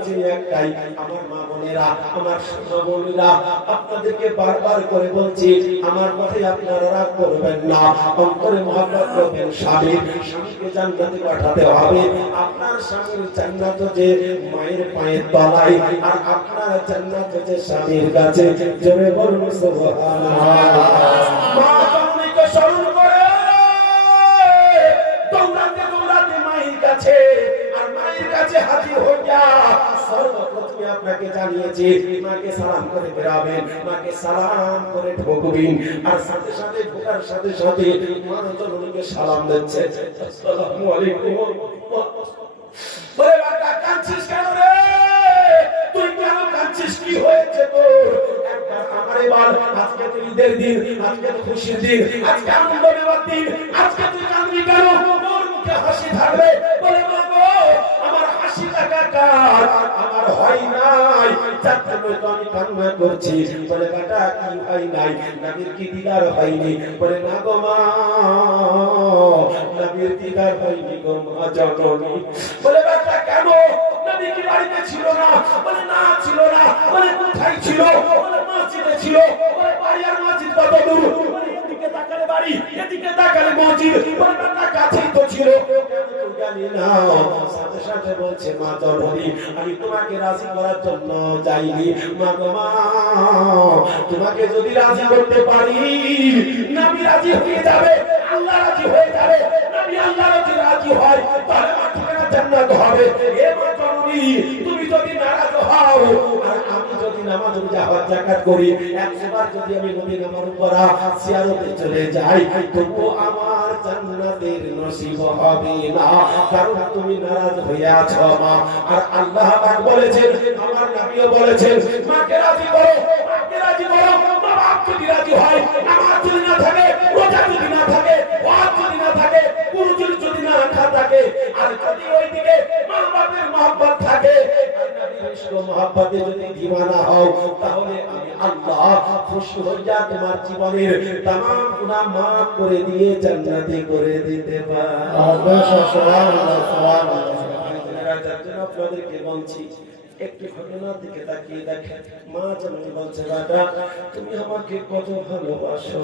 বলছি একটাই, আমার মা বোনেরা, আমার মা বোনেরা, আপনাদেরকে বারবার করে বলছি, আমার কথাই আপনারা রাগ করবেন না, অন্তরে মহব্বত করবেন। স্বামীকে জান্নাতে পাঠাতে হবে। আপনার স্বামীর জান্নাত যে মায়ের পায়ের তলায়, আর আপনার জান্নাত যে স্বামীর কাছে। জোরে বলুন সুবহানাল্লাহ। মা জননীকে স্মরণ করে দৌড়াতে দৌড়াতে মায়ের কাছে, আর মায়ের কাছে হাজির হইয়া সর্বপ্রথমে আপনাকে জানিয়েছি, মাকে সালাম করে বেরাবেন, মাকে সালাম করে ঢুকবেন, আর সাথে সাথে ঢোকার সাথে সাথে মা জননীকে সালাম দিচ্ছে, আসসালামু আলাইকুম। বলে বাবা কাঁদছিস কেন রে? তুই কেন কাঁদছিস? কি হয়েছে তোর? একবার আমারে বল। আজকে তো ঈদের দিন, আজকে তো খুশির দিন, আজকে আনন্দ নেওয়ার দিন, আজকে তুই কাঁদবি কেন? তোর মুখে হাসি থাকবে। বলে মা গো, আমার হাসি থাকা কার? আমার হয় নাই, যার জন্য তো আমি কান্না করছি। বলে বেটা কি হয় নাই? নবীর কি দিদার হয়নি? বলে না গো মা, নবীর দিদার হয়নি গো মা জননী। বলে বেটা কেন? নবী কি বাড়িতে ছিল না? বলে না ছিল না। বলে কোথায় ছিল? বলে মসজিদে ছিল। বলে বাড়ি আর মসজিদ কত দূর? বলে এদিকে তাকালে বাড়ি, এদিকে তাকালে মসজিদ। বলে বেটা কাছেই তো ছিল। জানি না। সাথে সাথে বলছে মা জননী, আমি তোমাকে রাজি করার জন্য যাইনি। মা গো মা, তোমাকে যদি রাজি করতে পারি, নবী রাজি হয়ে যাবে, আল্লাহ রাজি হয়ে যাবে। নবী আল্লাহ রাজি হয়, তাহলে আমার ঠিকানা জান্নাত হবে। এ মা জননী, তুমি যদি নারাজ হও, আর আমি যদি নামাজ যাওয়ার যাকাত করি, 100 বার যদি আমি মদিনা মুনাওয়ারা জিয়ারতে চলে যাই, তবু আমার জান্নাতের নসিব হবে না, কারণ তুমি নারাজ হয়ে আছো মা। আর আল্লাহ পাক বলেছেন, আমার নবীও বলেছেন, মাকে রাজি করো, মাকে রাজি করো। মা বাপ যদি রাজি হয়, নামাজ যদি না থাকে, রোজা যদি না থাকে, ওয়াজ যদি না থাকে, কুরুজুল যদি না থাকে, আর যদি ওইদিকে মা বাপের মহব্বত থাকে, আর নবীর ইশক ও মহব্বতে যদি দিওয়ানা হও, তাহলে আমি আল্লাহ খুশি হইয়া তোমার জীবনের तमाम গুনাহ maaf করে দিয়ে জান্নাতি করে দিতে পারি। সুবহানাল্লাহ, সুবহানাল্লাহ। যার জন্য আপনাদেরকে বলছি, একটু ঘটনার দিকে তাকিয়ে দেখেন। মা জননী বলছে, বাবা তুমি আমাকে কত ভালোবাসো,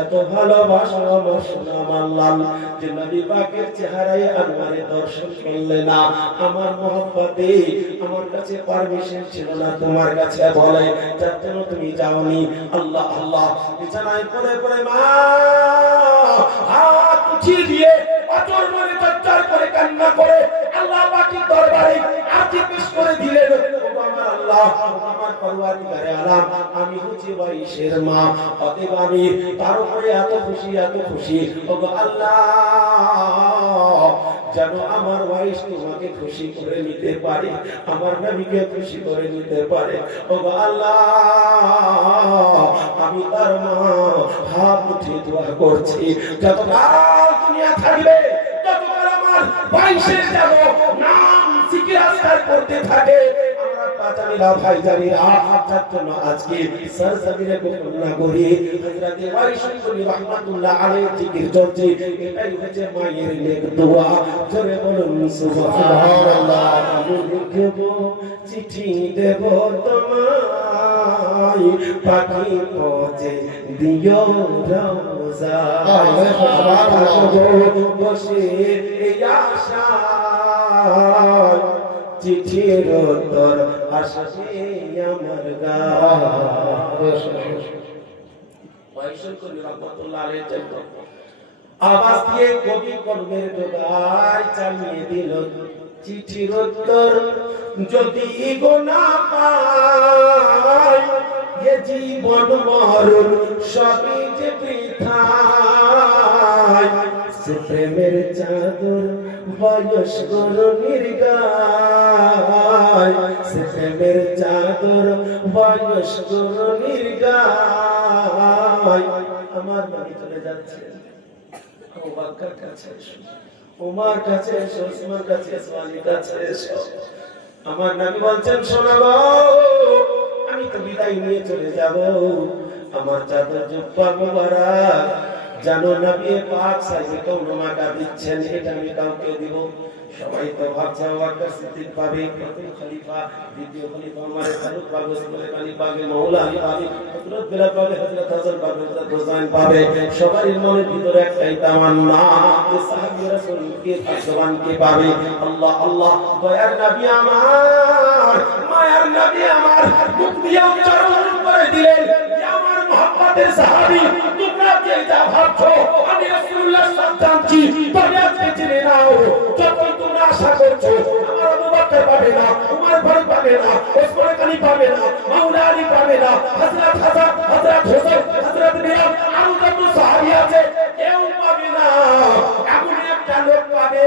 এত ভালোবাসো আমার সোনা আমার লাল, যে নবী পাকের চেহারায় আনওয়ারে দর্শন করলে না, আমার মহব্বতে আমার কাছে পারমিশন ছিল না তোমার কাছে বলে, যার জন্য তুমি যাওনি। আল্লাহ আল্লাহ বিছানায় পড়ে পড়ে মা হাত উঠিয়ে দিয়ে অচল মনে চর্চা করে কান্না করে আল্লাহ পাকের দরবারে আরজি পেশ করে দিলেন, আমার আল্লাহ, আমার পরওয়ারদিগারে আলাম, আমি হচ্ছি ওয়াইশের মা, অতএব আমি তার উপরে এত খুশি, ওগো আল্লাহ, যেন আমার ওয়াইশ তোমাকে খুশি করে নিতে পারে, আমার নবীকে খুশি করে নিতে পারে। ওগো আল্লাহ, আমি তার মা, হাত উঠিয়ে দোয়া করছি, যতকাল দুনিয়া থাকবে, ততকাল আমার ওয়াইশের যেন নাম জিকির আজকার করতে থাকে। আমরা পাঁচামিলা ভাই জানিরা যার জন্য আজকে সরজমিনে ঘোষণা করি, হযরত ওয়াইশুল্লাহ রাহমাতুল্লাহ আলাইহি জিকির চলছে, এটাই হচ্ছে মায়ের নেক দোয়া। জোরে বলুন সুবহানাল্লাহ। আমি লিখব চিঠি দেব তোমায়, পাখি পৌঁছে দিও রওজায়, বসে এই আশায়, চিঠির উত্তর আসবে আমার গায়ে। ওয়াইশুল্লাহ রাহমাতুল্লাহ আলাইহি জন্য আওয়াজ দিয়ে কবি কলমের ডগায় চালিয়ে দিল, চিঠির উত্তর যদি গো না পাই, এ জীবন মরণ সবই যে বৃথায়, সে প্রেমের চাদর বয়স গরুর গায়, সে প্রেমের চাদর বয়স গরুর গায়। আমার নবী চলে যাচ্ছে, আবুবকর কাছে এসো, ওমর কাছে এসো, ওসমান কাছে এসো, আলী কাছে এসো। আমার নবী বলছেন, শোনো গো, আমি তো বিদায় নিয়ে চলে যাব, আমার চাদর জুব্বা মোবারক জানো নবী পাক সাইজে কোন মাকা দিচ্ছেন, এটা আমি কাউকে দিব, সবাই তো ভাবছে আবু বকর সিদ্দিক পাবে, প্রথম খলিফা, দ্বিতীয় খলিফা ওমর ফারুক পাবে, ওসমান গনি পাবে, মাওলা আলী পাবে, হযরত বিলাল পাবে, হযরত হাসান পাবে, হযরত হুসাইন পাবে। সবার মনের ভিতরে একটাই তামান্না যে সাহাবী রাসূলকে ভাগ্যবানকে পাবে। আল্লাহ আল্লাহ, দয়ার নবী আমার, মায়ার নবী আমার, মুখ দিয়ে উচ্চারণ করে দিলেন, আমার মুহাম্মদের সাহাবী, তোমরা যে যা ভাবছো আমি রাসূলুল্লাহ সব জানছি, তবে আজকে জেনে নাও, যতই তোমরা আশা করছো আমার আবু বকর পাবে না, উমর ফারুক পাবে না, ওসমান গনি পাবে না, মাওলা আলী পাবে না, হযরত হাসান, হযরত হুসাইন, হযরত বিলাল, আরো যত সাহাবী আছে কেউ পাবে না। এমন একটা লোক পাবে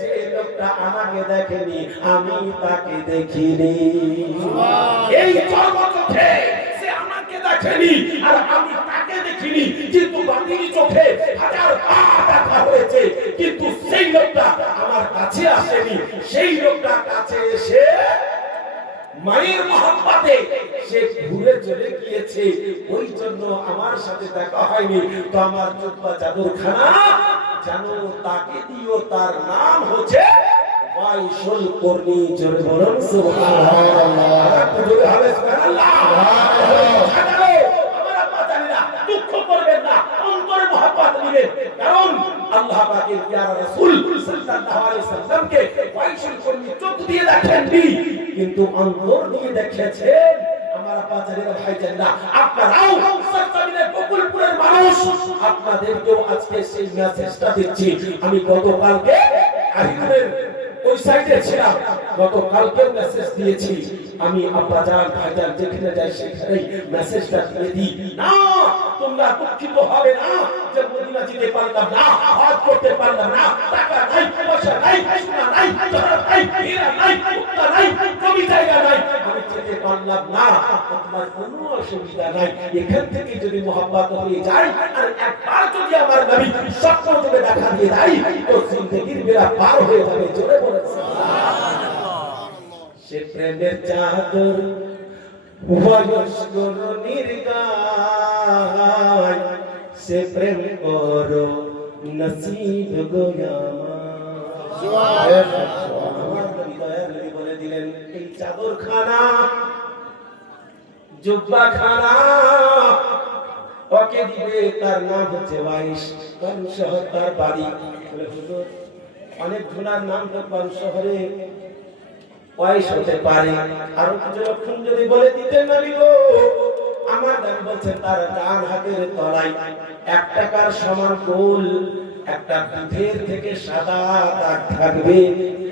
যে লোকটা আমাকে দেখেনি, আমি তাকে দেখিনি। এই জগতে সে আমাকে দেখেনি আর আমি তাকে দেখিনি, কিন্তু বাতিনি চোখে হাজার দেখা হয়েছে, কিন্তু সেই লোকটা আমার কাছে আসেনি। সেই লোকটা কাছে এসে মায়ের মহব্বতে সে ঘুরে চলে গিয়েছে, ওই জন্য আমার সাথে দেখা হয়নি। তো আমার জুব্বা চাদরখানা জানো তাকে দিও, তার নাম হচ্ছে ওয়াইসুল করনি। জোরে বলুন সুবহানাল্লাহ। জোরে হবে সুবহানাল্লাহ। আমার আব্বা জানেনা, দুঃখ করবেন না, অন্তরে মহব্বত নেবেন, কারণ আল্লাহ পাকের প্যারা রাসূল সাল্লাল্লাহু আলাইহি ওয়াসাল্লামকে ওয়াইসুল করনি চোখ দিয়ে দেখেননি, কিন্তু অন্তর দিয়ে দেখেছেন। আমার আব্বা জানেনা, ভাই জানেনা, আপনারাও সরজমিনের বকুলপুরের মানুষ, আপনাদেরকেও আজকে সেই মেসেজটা দিচ্ছি। আমি গতকালকে আহিরের ওই সাইডে ছিলাম, গতকালকে মেসেজ দিয়েছি। আমি আব্বা জান ভাইজান যেখানে যাই সেখানেই মেসেজটা দিয়ে দিই, না তোমরা দুঃখিত হবে না যে মদিনা যেতে পারলাম না, হজ করতে পারলাম না, টাকা নাই, পয়সা নাই, সোনা নাই, জহরত নাই, হীরা নাই, মুক্তা নাই, জমি জায়গা নাই, আমি যেতে পারলাম না। তোমার কোনো অসুবিধা নাই, এখান থেকে যদি মহব্বত হয়ে যায় আর একবার যদি আমার নবী স্বপ্ন তোকে দেখা দিয়ে দেয়, তো জিন্দেগির বেড়া পার হয়ে যাবে। জোরে বলেন সুবহানাল্লাহ। সে প্রেমের চাদর বয়স্কর নির্গায়, সে প্রেম করো নসিব বলে দিলেন, এই চাদর খানা জুব্বা খানা ওকে দিবে, তার নাম হচ্ছে ওয়াইস। কোন শহর তার বাড়ি? অনেক ঘোড়ার নাম তো কোন শহরে ওয়াইস হতে পারে। আর কিছু লক্ষণ যদি বলে দিতেন নবী গো, আমার নবী বলছেন তার ডান হাতের তলায় 1 টাকার সমান গোল একটা দুধের থেকে সাদা দাগ থাকবে,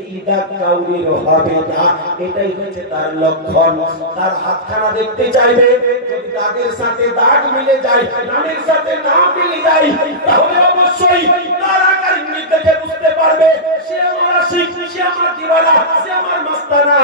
এই দাগ কাউরির হবে না, এটাই হচ্ছে তার লক্ষণ। তার হাতখানা দেখতে চাইবে, যদি দাগের সাথে দাগ মিলে যায়, নামের সাথে নাম মিলে যায়, তাহলে অবশ্যই তার আকার ইঙ্গিত দেখে বুঝতে পারবে সে আমার আশিক, সে আমার দিওয়ানা, সে আমার মাস্তানা।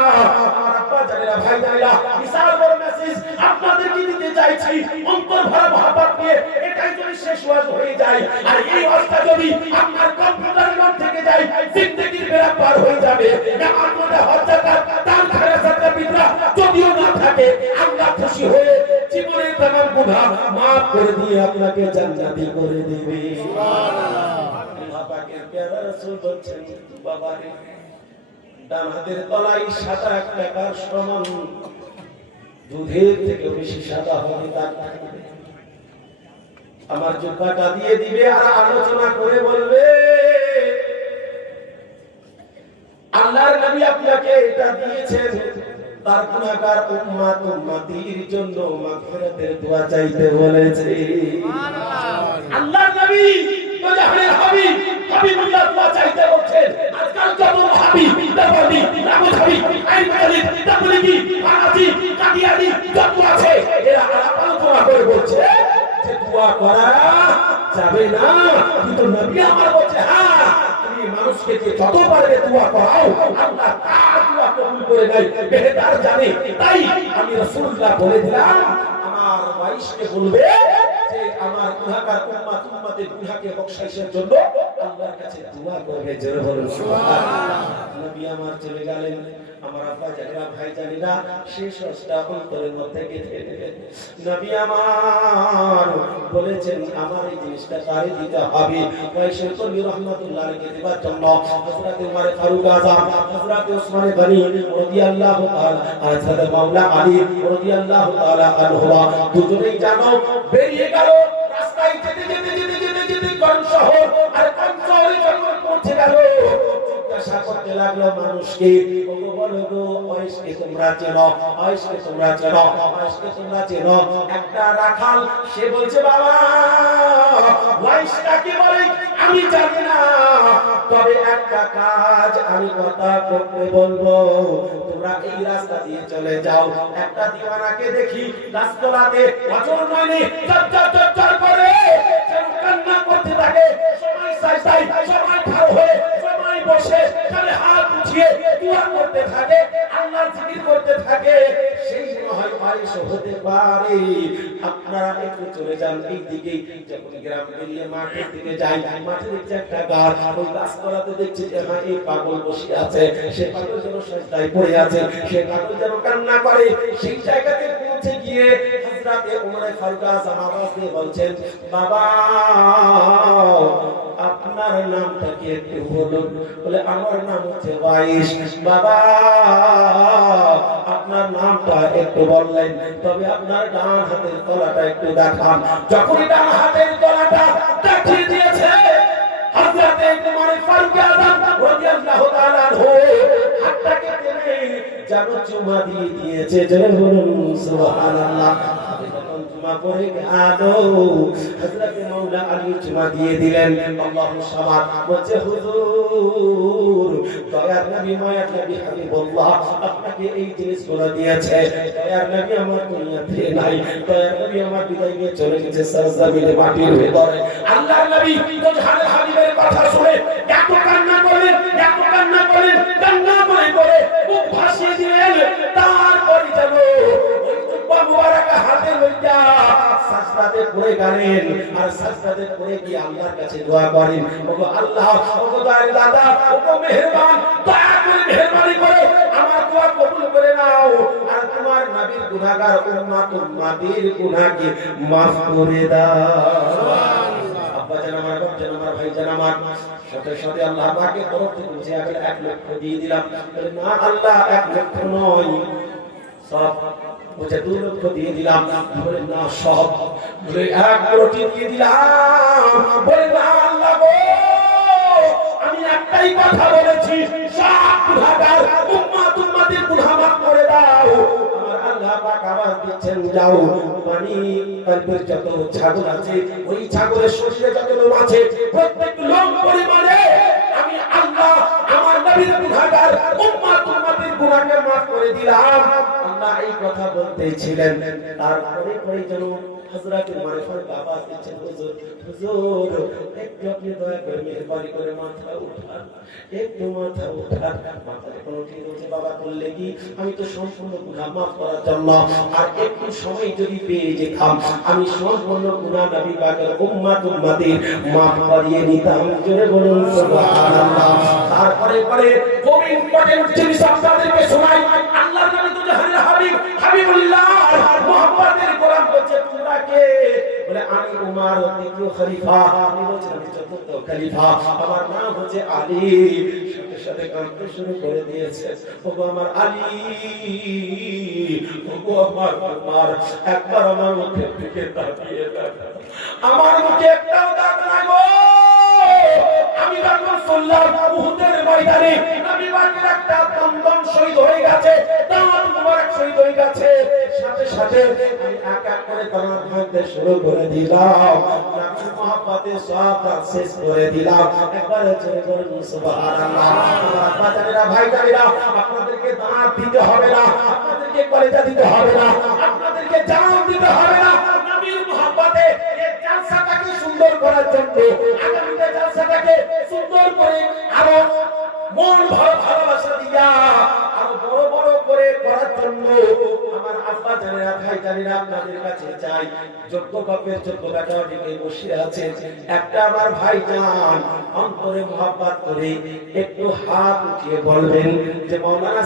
আমার আব্বা জানেনা, ভাই জানেনা, বিশাল বড় মেসেজ আপনাদেরকে দিতে চাইছি, অন্তর ভরা মহব্বত নিয়ে। এটাই যদি শেষ ওয়াজ হয়ে যায় আর এই ওয়াজটা যদি আপনার কম্পিউটারের মন থেকে যায়, জিন্দেগির বেড়া পার হয়ে যাবে। আমার মনে হজ যাকাত দান খায়রাত যাকাত বিদরা যদিও না থাকে, আল্লাহ খুশি হয়ে জীবনের तमाम গুনাহ maaf করে দিয়ে আপনাকে জান্নাতি করে দিবে। সুবহানাল্লাহ। আল্লাহ পাকের প্যারা রাসূল বলেন, বাবারে ডান হাতের তলায় সাদা 1 টাকার সমান দুধের থেকে বেশি সাদা হবে তার থাকবে। আমার জুব্বাটা দিয়ে দিবে আর আলোচনা করে বলবে, আল্লাহর নবী আপনাকে এটা দিয়েছেন, তার গুনাহগার উম্মত উম্মতির জন্য মাগফিরাতের দোয়া চাইতে বলেছে। সুবহানাল্লাহ। আল্লাহর নবী তো জাহানের হাবিব, হাবিবুল্লাহ দোয়া চাইতে বলছেন। আজকাল যত হাবিব, দাবাদি, রামধারী, আইনকারী, তাবলিগি, ফারাজি, কাদিয়ানি যত আছে, এরা আলোচনা করে বলছে যে দোয়া করা যাবে না, কিন্তু নবী আমার বলছে হ্যাঁ তুমি মানুষকে যে যত পারবে দোয়া করাও, আল্লাহ তার দোয়া কবুল করে নেয়, বেহেদার জানে। তাই আমি রাসূলুল্লাহ বলে দিলাম, আমার ওয়াইসকে বলবে যে আমার গুনাহগার উম্মত উম্মতের গুনাহকে বখশিশের জন্য আল্লাহর কাছে দোয়া করবে। জোরে বলুন সুবহানাল্লাহ। নবী আমার চলে গেলেন, আমার আব্বা জানেরা ভাই জানেরা শেষ রসটা অন্তরের মধ্যে গেঁথে দেবেন। নবী আমার বলেছেন আমার এই জিনিসটা তারে দিতে হবে। ওয়াইসুল কবি রাহমাতুল্লাহ আলাইহি দেবার জন্য হযরত উমর ফারুক আযম, হযরত ওসমান গনি রাদিয়াল্লাহু তাআলা, হযরত মাওলা আলী রাদিয়াল্লাহু তাআলা আনহু দুজনেই জানো বেরিয়ে গেল রাস্তায় যেতে যেতে যেতে যেতে যেতে কোন শহর আর কোন শহরে যখন পৌঁছে গেল জিজ্ঞাসা করতে লাগলো মানুষকে, ওগো বলো গো ওয়াইসকে তোমরা চেনো, ওয়াইসকে তোমরা চেনো, ওয়াইসকে তোমরা চেনো? একটা রাখাল সে বলছে বাবা ওয়াইস কাকে বলে আমি জানি না, তবে একটা কাজ আমি কথা করতে বলবো, তোমরা এই রাস্তা দিয়ে চলে যাও, একটা দিওয়ানাকে দেখি রাস্তাতে অচল নয়নি চট করে যেন কান্না করতে থাকে, সময় সাজদায় সময় খাও হয়ে সময় বসে কানে হাত উঠিয়ে দোয়া করতে থাকে, আল্লাহর জিকির করতে থাকে, সেই হয় ওয়াইস হতে পারে। আপনারা একটু চলে যান এই দিকে, যখন গ্রাম পেরিয়ে মাঠের দিকে যাই, মাঠে দেখছি একটা গাছ, ওই গাছতলাতে দেখছি যে হ্যাঁ এই পাগল বসে আছে, সে পাগল যেন সাজদায় পড়ে আছে, সে পাগল যেন কান্না করে। সেই জায়গাতে পৌঁছে গিয়ে হযরত উমর ফারুক আযম আওয়াজ দিয়ে বলছেন বাবা আপনার নামটা কি একটু বলুন? বলে আমার নাম হচ্ছে ওয়াইস। বাবা আপনার নামটা একটু বললেন, তবে আপনার ডান হাতের তলাটা একটু দেখান। যখনই ডান হাতের তলাটা দেখিয়ে দিয়েছে হযরত উমর ফারুক আযম রাদিয়াল্লাহু তাআলা আনহু হাতটাকে টেনে যেন চুমা দিয়ে দিয়েছে, জয় বলুন সুবহানাল্লাহ। চুমা পড়ে গেল, হযরত মাওলা আলী চুমা দিয়ে দিলেন, আল্লাহু সামাদ। বলছে হুজুর দয়ার নবী মায়ার নবী হাবিবুল্লাহ আপনাকে এই জিনিসগুলো দিয়েছে, দয়ার নবী আমার দুনিয়াতে নাই, দয়ার নবী আমার বিদায় নিয়ে চলে গেছে সরজমিনে মাটির ভেতরে। আল্লাহর নবী তো জাহানের হাবিবের কথা শুনে এত কান্না করলেন, এত কান্না করলেন, কান্না করে মুখ ভাসিয়ে দিলেন। তারপর যেন ওই জুব্বা মুবারক হাতে লইয়া সাজদাতে পড়ে গেলেন, আর সাজদাতে পড়ে গিয়ে আল্লাহর কাছে দোয়া করেন, ওগো আল্লাহ, ওগো দয়ার দাদা, ওগো মেহেরবান, দয়া করে মেহেরবানি করে আমার দোয়া কবুল করে নাও, আর তোমার নবীর গুনাহগার উম্মতের গুনাহকে maaf করে দাও। সুবহানাল্লাহ। আব্বা জান আমার, বাপ জান আমার, ভাই জান আমার, সাথে সাথে আল্লাহ পাকের তরফ থেকে বলছে 1 লক্ষ দিয়ে দিলাম। বলে না আল্লাহ 1 লক্ষ নয়, সব বলছে 2 লক্ষ দিয়ে দিলাম। বলে না সব, বলে 1 কোটি দিয়ে দিলাম। বলে না আল্লাহ গো আমি একটাই কথা বলেছি, সব গুনাহগার উম্মতের গুনাহ maaf করে দাও। আমার আল্লাহ পাক আওয়াজ দিচ্ছেন যাও, পানি কলবের যত ছাগল আছে, ওই ছাগলের শরীরে যত লোম আছে, প্রত্যেক লোম পরিমাণে আমি আল্লাহ আমার নবীর গুনাহগার উম্মতের গুনাহকে maaf করে দিলাম। আল্লাহ এই কথা বলতেছিলেন, তারপরে পরে যেন হযরত উমর ফারুক আওয়াজ দিচ্ছেন হুজুর হুজুর একটু আপনি দয়া করে মেহেরবানি করে মাথা উঠান, একটু মাথা উঠান। মাথা যখন উঠিয়ে বলছে বাবা বললে কি আমি তো সম্পূর্ণ গুনাহ maaf করার জন্য আর একটু সময় যদি পেয়ে যেতাম আমি সম্পূর্ণ গুনাহ নবী পাকের উম্মতের maaf করিয়ে নিতাম, জোরে বলুন সুবহানাল্লাহ। তারপরে পরে খুব ইম্পর্টেন্ট জিনিস আপনাদেরকে শোনাই। আল্লাহর নবী তো জাহানের হাবিব হাবিবুল্লাহ মুহাম্মদের গোলাম বলছে তোমরা কে? বলে আমি উমর দ্বিতীয় খলিফা। আমি বলছি আমি চতুর্থ খলিফা, আমার নাম হচ্ছে আলী। সাথে সাথে কাঁদতে শুরু করে দিয়েছে, ওগো আমার আলী, ওগো আমার উমর, একবার আমার মুখের দিকে তাকিয়ে দেখো, আমার মুখে একটাও দাগ নাই গো। আমি যখন শুনলাম উহুদের ময়দানে নবী পাকের একটা দমদম শহীদ হয়ে গেছে, দাঁত মুবারক শহীদ হয়ে গেছে, সাথে সাথে আমি এক এক করে দাঁত ভাঙতে শুরু করে দিলাম, নবীর মহব্বতে সব দাঁত শেষ করে দিলাম। একবার জোরে বলুন সুবহানাল্লাহ। আমার বাজারেরা ভাই জানেরা আপনাদেরকে দাঁত দিতে হবে না, আপনাদেরকে কলেজা দিতে হবে না, আপনাদেরকে জান দিতে হবে না। নবীর মহব্বতে এই জালসাটাকে সুন্দর করার জন্য, আগামীতে জালসাটাকে সুন্দর করে আরো মন ভালোবাসা দিয়া আরো বড় বড় করে করার জন্য আমার আব্বা জানেরা ভাই জানেরা আপনাদের কাছে চাই, যোগ্য বাপের যোগ্য বেটা দিকে বসে আছে, একটা আমার ভাই জান অন্তরে মহব্বত করে একটু হাত উঠিয়ে বলবেন যে মাওলানা